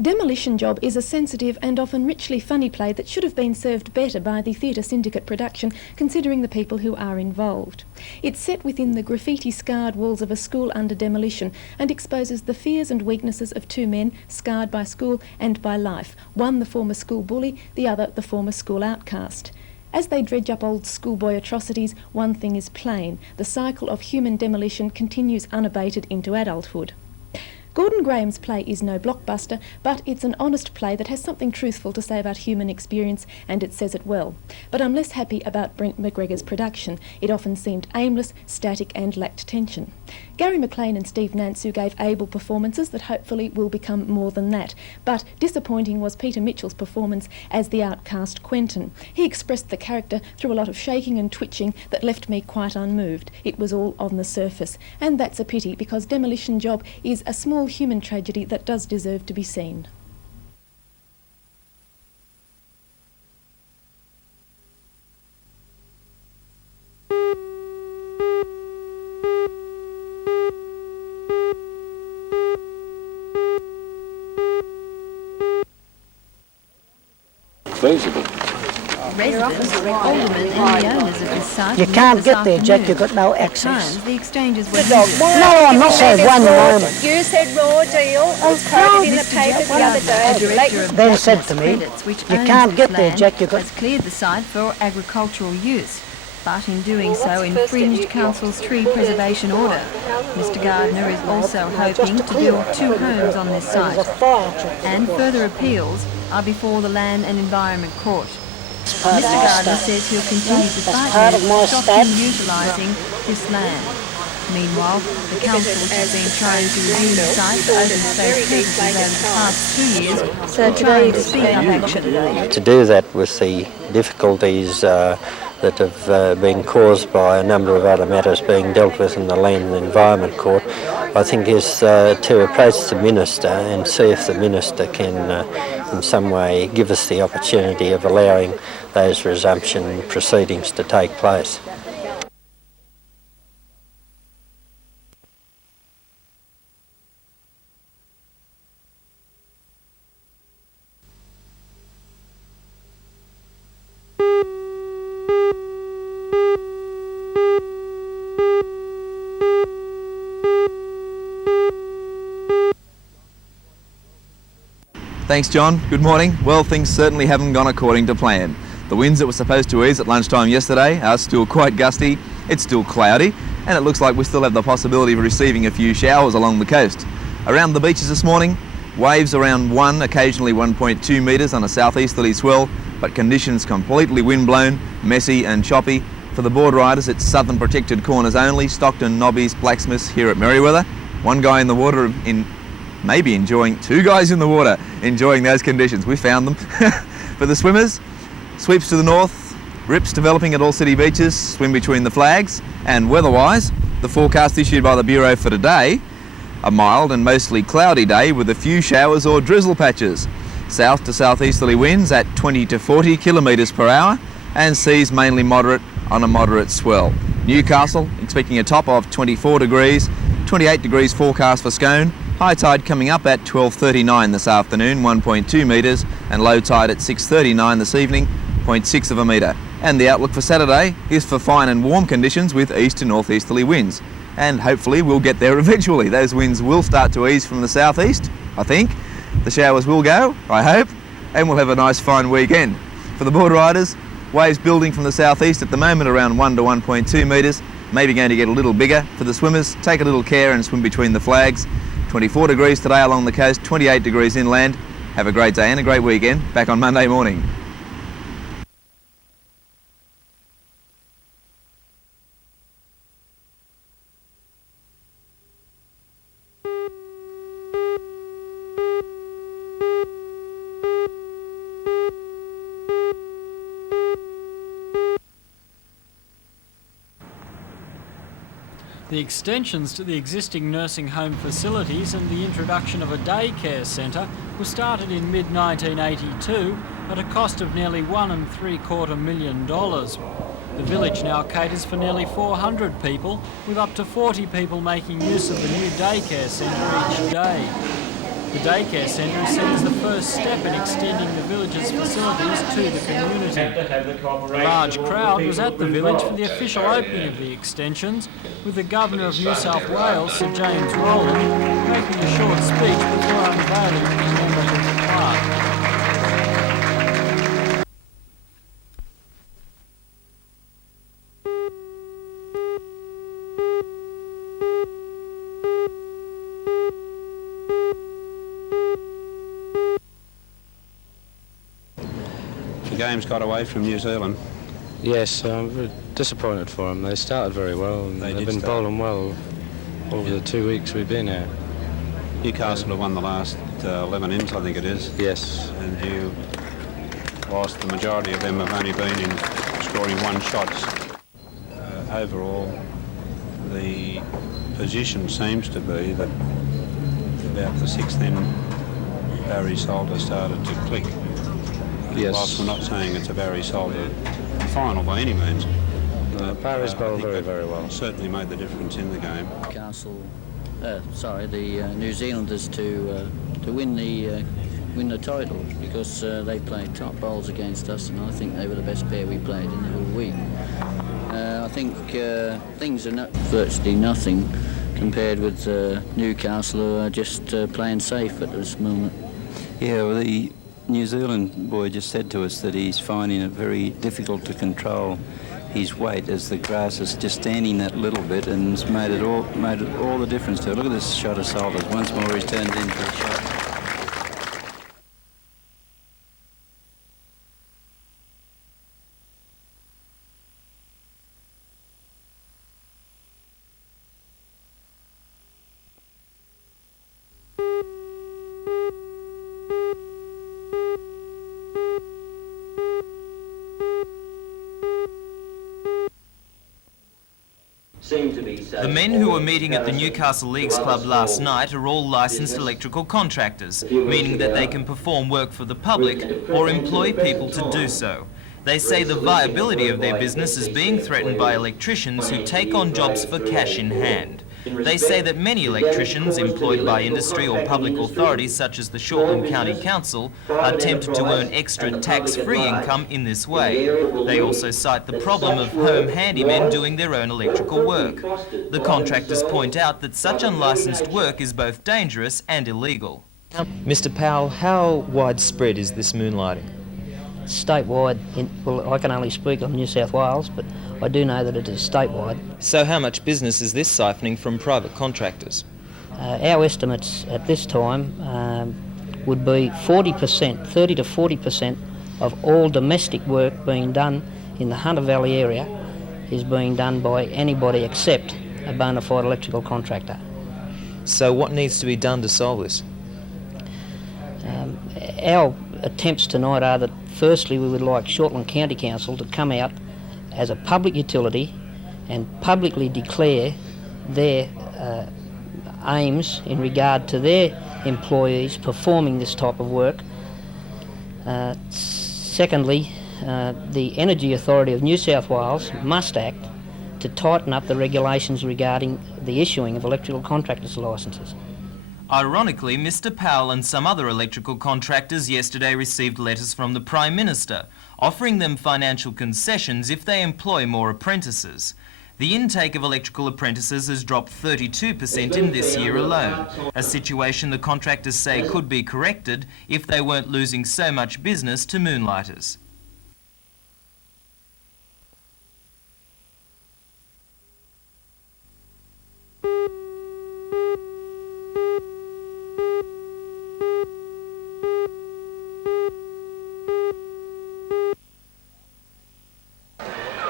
Demolition Job is a sensitive and often richly funny play that should have been served better by the theatre syndicate production, considering the people who are involved. It's set within the graffiti-scarred walls of a school under demolition and exposes the fears and weaknesses of two men scarred by school and by life, one the former school bully, the other the former school outcast. As they dredge up old schoolboy atrocities, one thing is plain: the cycle of human demolition continues unabated into adulthood. Gordon Graham's play is no blockbuster, but it's an honest play that has something truthful to say about human experience, and it says it well. But I'm less happy about Brent McGregor's production. It often seemed aimless, static and lacked tension. Gary McLean and Steve Nansu gave able performances that hopefully will become more than that, but disappointing was Peter Mitchell's performance as the outcast Quentin. He expressed the character through a lot of shaking and twitching that left me quite unmoved. It was all on the surface, and that's a pity, because Demolition Job is a small human tragedy that does deserve to be seen. Feasible. Residents, aldermen and the owners of this site. You can't get there, Jack, you've got no access. The exchanges were No, I'm not saying one moment. You said raw deal was quoted in the paper the other day. They said to me, you can't get there, Jack, you've got... has cleared the site for agricultural use, but in doing so infringed Council's tree preservation order. Mr Gardner is also hoping to build 2 homes on this site, and further appeals are before the Land and Environment Court. Mr Gardner says he'll continue to fight him to stop him utilising this land. Meanwhile, the council has been trying to resume the site for open space purposes over the past 2 years, so trying to speed up action. To do that with the difficulties that have been caused by a number of other matters being dealt with in the Land and Environment Court, I think is to approach the Minister and see if the Minister can in some way give us the opportunity of allowing those resumption proceedings to take place. Thanks, John. Good morning. Well, things certainly haven't gone according to plan. The winds that were supposed to ease at lunchtime yesterday are still quite gusty, it's still cloudy, and it looks like we still have the possibility of receiving a few showers along the coast. Around the beaches this morning, waves around 1, occasionally 1.2 metres on a southeasterly swell, but conditions completely windblown, messy and choppy. For the board riders, it's southern protected corners only, Stockton, Nobbies, Blacksmiths here at Merewether. One guy in the water maybe enjoying, 2 guys in the water enjoying those conditions. We found them. For the swimmers, sweeps to the north, rips developing at all city beaches, swim between the flags, and weather-wise, the forecast issued by the Bureau for today, a mild and mostly cloudy day with a few showers or drizzle patches. South to southeasterly winds at 20 to 40 kilometres per hour, and seas mainly moderate on a moderate swell. Newcastle expecting a top of 24 degrees, 28 degrees forecast for Scone. High tide coming up at 12:39 this afternoon, 1.2 metres, and low tide at 6:39 this evening, 0.6 of a metre. And the outlook for Saturday is for fine and warm conditions with east to northeasterly winds. And hopefully we'll get there eventually. Those winds will start to ease from the southeast, I think. The showers will go, I hope, and we'll have a nice fine weekend. For the board riders, waves building from the southeast at the moment around 1 to 1.2 metres, maybe going to get a little bigger. For the swimmers, take a little care and swim between the flags. 24 degrees today along the coast, 28 degrees inland. Have a great day and a great weekend. Back on Monday morning. The extensions to the existing nursing home facilities and the introduction of a daycare centre were started in mid-1982 at a cost of nearly $1.75 million. The village now caters for nearly 400 people, with up to 40 people making use of the new daycare centre each day. The daycare centre is seen as the first step in extending the village's facilities to the community. A large crowd was at the village for the official opening of the extensions, with the Governor of New South Wales, Sir James Rowland, making a short speech before unveiling the commemorative plaque. The games got away from New Zealand. Yes, I'm disappointed for them. They started very well and they've been bowling well over the 2 weeks we've been here. Newcastle have won the last 11 innings, I think it is. Yes. And you, whilst the majority of them have only been in scoring one shots. Overall, the position seems to be that about the sixth end, Barry Salter started to click. Yes. Whilst we're not saying it's a Barry Salter final by any means. Barry's bowled very, very well. Certainly made the difference in the game. The New Zealanders to win the title because they played top bowls against us, and I think they were the best pair we played in the whole week. I think things are virtually nothing compared with Newcastle, who are just playing safe at this moment. Yeah, well, the New Zealand boy just said to us that he's finding it very difficult to control his weight as the grass is just standing that little bit, and it's made it all the difference to it. Look at this shot of Salters. Once more he's turned it into a shot. The men who were meeting at the Newcastle Leagues Club last night are all licensed electrical contractors, meaning that they can perform work for the public or employ people to do so. They say the viability of their business is being threatened by electricians who take on jobs for cash in hand. They say that many electricians employed by industry or public authorities such as the Shortland County Council are tempted to earn extra tax-free income in this way. They also cite the problem of home handymen doing their own electrical work. The contractors point out that such unlicensed work is both dangerous and illegal. Mr. Powell, how widespread is this moonlighting? Statewide, well, I can only speak on New South Wales, but I do know that it is statewide. So how much business is this siphoning from private contractors? Our estimates at this time would be 40%, 30 to 40% of all domestic work being done in the Hunter Valley area is being done by anybody except a bona fide electrical contractor. So what needs to be done to solve this? Our attempts tonight are that firstly we would like Shortland County Council to come out as a public utility and publicly declare their aims in regard to their employees performing this type of work. Secondly, the Energy Authority of New South Wales must act to tighten up the regulations regarding the issuing of electrical contractors' licences. Ironically, Mr. Powell and some other electrical contractors yesterday received letters from the Prime Minister offering them financial concessions if they employ more apprentices. The intake of electrical apprentices has dropped 32% in this year alone, a situation the contractors say could be corrected if they weren't losing so much business to moonlighters.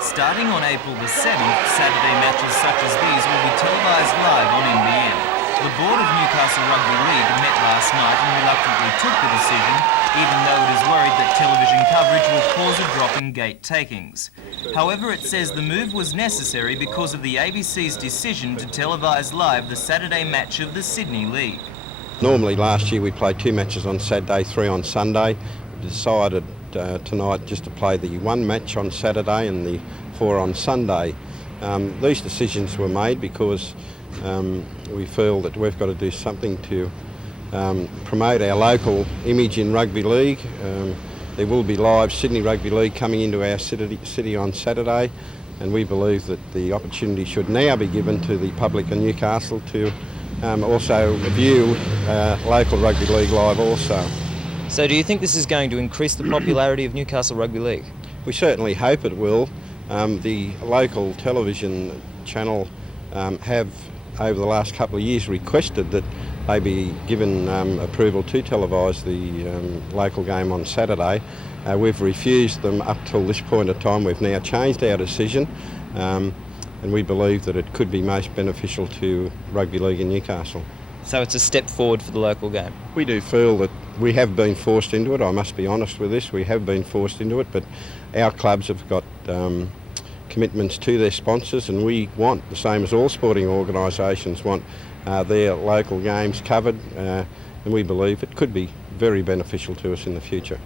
Starting on April the 7th, Saturday matches such as these will be televised live on NBN. The board of Newcastle Rugby League met last night and reluctantly took the decision, even though it is worried that television coverage will cause a drop in gate takings. However, it says the move was necessary because of the ABC's decision to televise live the Saturday match of the Sydney League. Normally last year we played 2 matches on Saturday, 3 on Sunday. We decided tonight just to play the 1 match on Saturday and the 4 on Sunday. These decisions were made because we feel that we've got to do something to promote our local image in rugby league. There will be live Sydney Rugby League coming into our city on Saturday, and we believe that the opportunity should now be given to the public of Newcastle to also view local rugby league live also. So do you think this is going to increase the popularity of Newcastle Rugby League? We certainly hope it will. The local television channel have over the last couple of years requested that they be given approval to televise the local game on Saturday. We've refused them up till this point of time. We've now changed our decision, and we believe that it could be most beneficial to rugby league in Newcastle. So it's a step forward for the local game? We do feel that we have been forced into it. I must be honest with this, we have been forced into it, but our clubs have got commitments to their sponsors, and we want, the same as all sporting organisations want, their local games covered, and we believe it could be very beneficial to us in the future.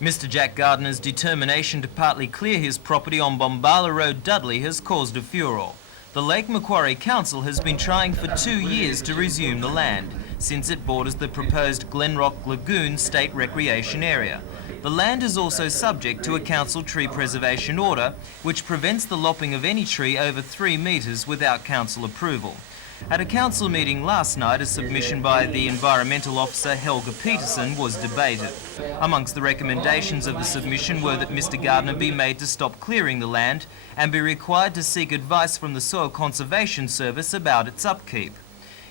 Mr Jack Gardner's determination to partly clear his property on Bombala Road, Dudley, has caused a furore. The Lake Macquarie Council has been trying for 2 years to resume the land, since it borders the proposed Glenrock Lagoon State Recreation Area. The land is also subject to a council tree preservation order, which prevents the lopping of any tree over 3 metres without council approval. At a council meeting last night, a submission by the Environmental Officer Helga Peterson was debated. Amongst the recommendations of the submission were that Mr Gardner be made to stop clearing the land and be required to seek advice from the Soil Conservation Service about its upkeep.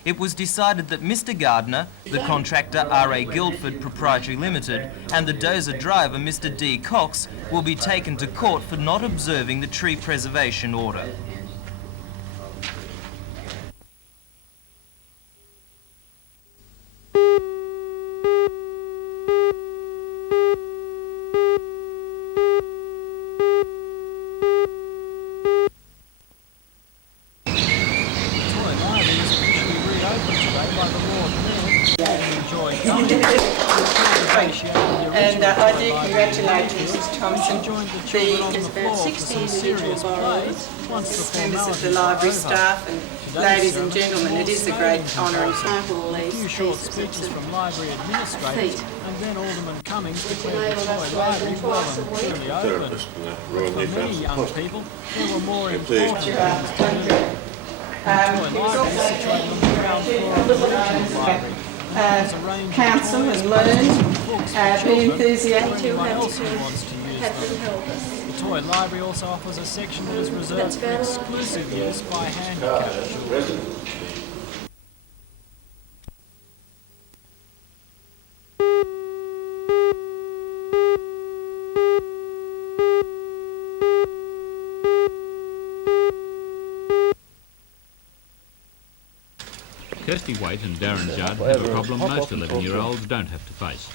It was decided that Mr Gardner, the contractor R.A. Guildford Proprietary Limited, and the dozer driver Mr D. Cox will be taken to court for not observing the tree preservation order. And I do congratulate Mrs Thompson. There's about 60 individual borrowers, members of the library staff and ladies and gentlemen. It is a great honour and sample a few short speeches from library administrators, and then Alderman Cummings declared the Toy Library well and truly open. For many young people, there were more important things to do. The Toy Library is situated on the ground floor of the Regional Library. Council and learn, be enthusiastic. The Toy Library also offers a section that is reserved for exclusive use by handicapped children. Kirsty Waite and Darren Judd have a problem most 11-year-olds don't have to face.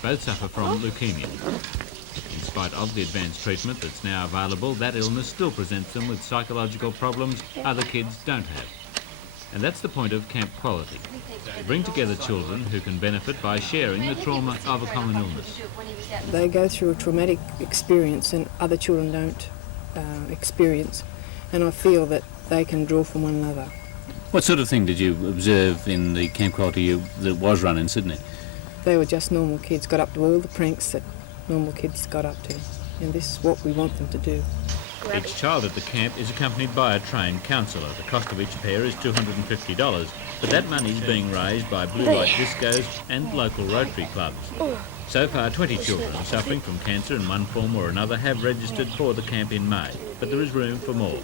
Both suffer from leukemia. In spite of the advanced treatment that's now available, that illness still presents them with psychological problems other kids don't have. And that's the point of Camp Quality, to bring together children who can benefit by sharing the trauma of a common illness. They go through a traumatic experience and other children don't experience, and I feel that they can draw from one another. What sort of thing did you observe in the Camp Quality that was run in Sydney? They were just normal kids, got up to all the pranks that normal kids got up to, and this is what we want them to do. Each child at the camp is accompanied by a trained counsellor. The cost of each pair is $250, but that money is being raised by blue light discos and local Rotary clubs. So far, 20 children suffering from cancer in one form or another have registered for the camp in May, but there is room for more.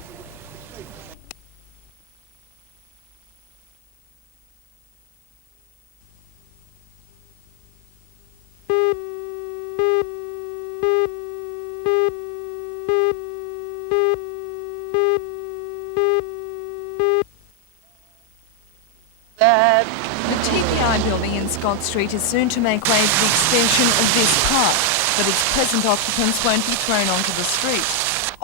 The TPI building in Scott Street is soon to make way to the extension of this park, but its present occupants won't be thrown onto the street.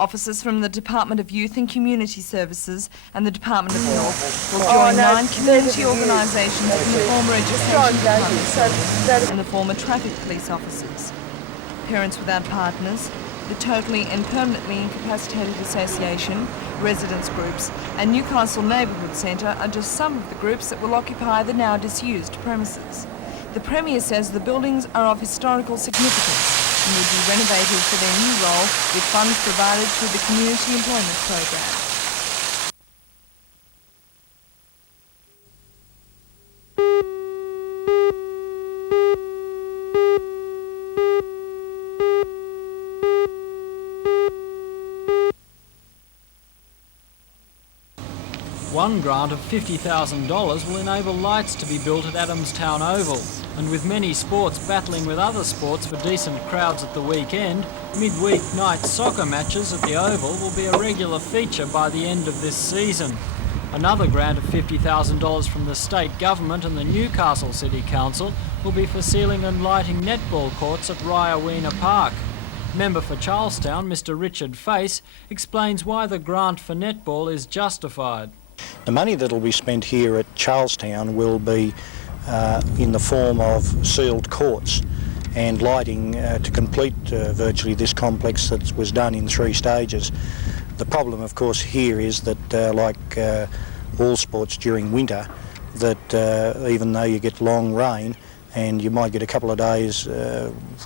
Officers from the Department of Youth and Community Services and the Department of Health will join 9 community organisations in the former Education Department and the former Traffic Police officers. Parents Without Partners, the Totally and Permanently Incapacitated Association, residents groups and Newcastle Neighbourhood Centre are just some of the groups that will occupy the now disused premises. The Premier says the buildings are of historical significance and will be renovated for their new role with funds provided through the Community Employment Program. One grant of $50,000 will enable lights to be built at Adamstown Oval, and with many sports battling with other sports for decent crowds at the weekend, midweek night soccer matches at the Oval will be a regular feature by the end of this season. Another grant of $50,000 from the state government and the Newcastle City Council will be for sealing and lighting netball courts at Ryaweena Park. Member for Charlestown, Mr Richard Face, explains why the grant for netball is justified. The money that will be spent here at Charlestown will be in the form of sealed courts and lighting to complete virtually this complex that was done in 3 stages. The problem, of course, here is that like all sports during winter, that even though you get long rain and you might get a couple of days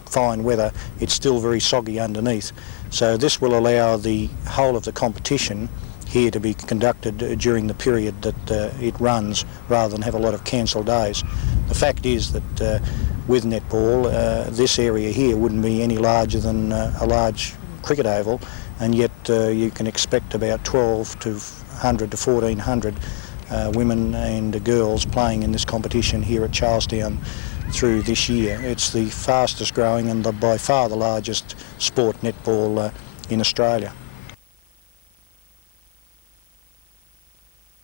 fine weather, it's still very soggy underneath. So this will allow the whole of the competition here to be conducted during the period that it runs, rather than have a lot of cancelled days. The fact is that with netball, this area here wouldn't be any larger than a large cricket oval, and yet you can expect about 1,200 to 1,400 women and girls playing in this competition here at Charlestown through this year. It's the fastest growing and by far the largest sport, netball, in Australia.